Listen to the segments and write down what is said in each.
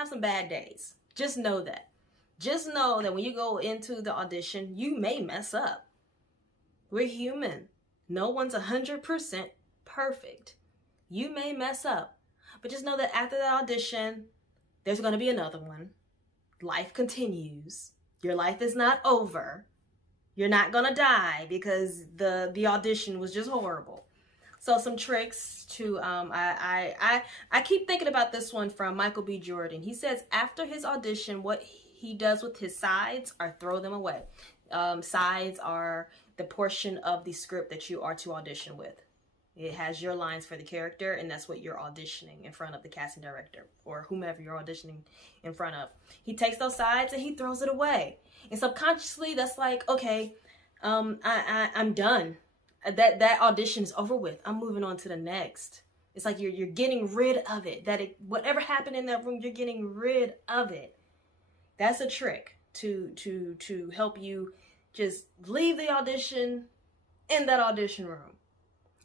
have some bad days. Just know that. Just know that when you go into the audition, you may mess up. We're human. No one's 100% perfect. You may mess up. But just know that after the audition, there's going to be another one. Life continues. Your life is not over. You're not going to die because the audition was just horrible. So some tricks to, I keep thinking about this one from Michael B. Jordan. He says after his audition, what he does with his sides are throw them away. Sides are the portion of the script that you are to audition with. It has your lines for the character, and that's what you're auditioning in front of the casting director or whomever you're auditioning in front of. He takes those sides and he throws it away. And subconsciously, that's like, okay, I'm done. That audition is over with. I'm moving on to the next. It's like you're getting rid of it. Whatever happened in that room, you're getting rid of it. That's a trick to help you just leave the audition in that audition room.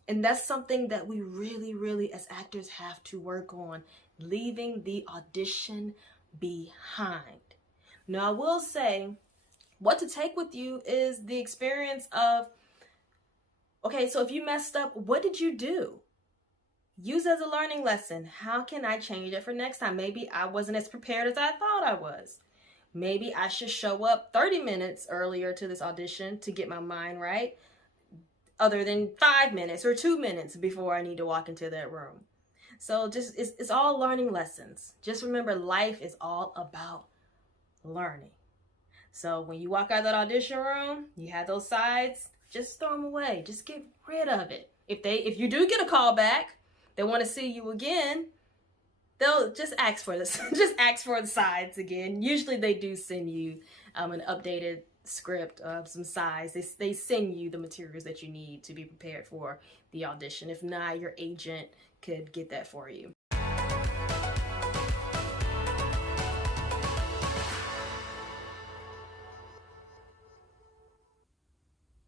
And that's something that we really, really as actors have to work on, leaving the audition behind. Now, I will say what to take with you is the experience of, okay, so if you messed up, what did you do? Use as a learning lesson. How can I change it for next time? Maybe I wasn't as prepared as I thought I was. Maybe I should show up 30 minutes earlier to this audition to get my mind right, other than 5 minutes or 2 minutes before I need to walk into that room. So just, it's all learning lessons. Just remember, life is all about learning. So when you walk out of that audition room, you have those sides, just throw them away. Just get rid of it. If you do get a call back, they want to see you again, they'll just ask for this. Just ask for the sides again. Usually they do send you an updated script of some sides. They send you the materials that you need to be prepared for the audition. If not, your agent could get that for you.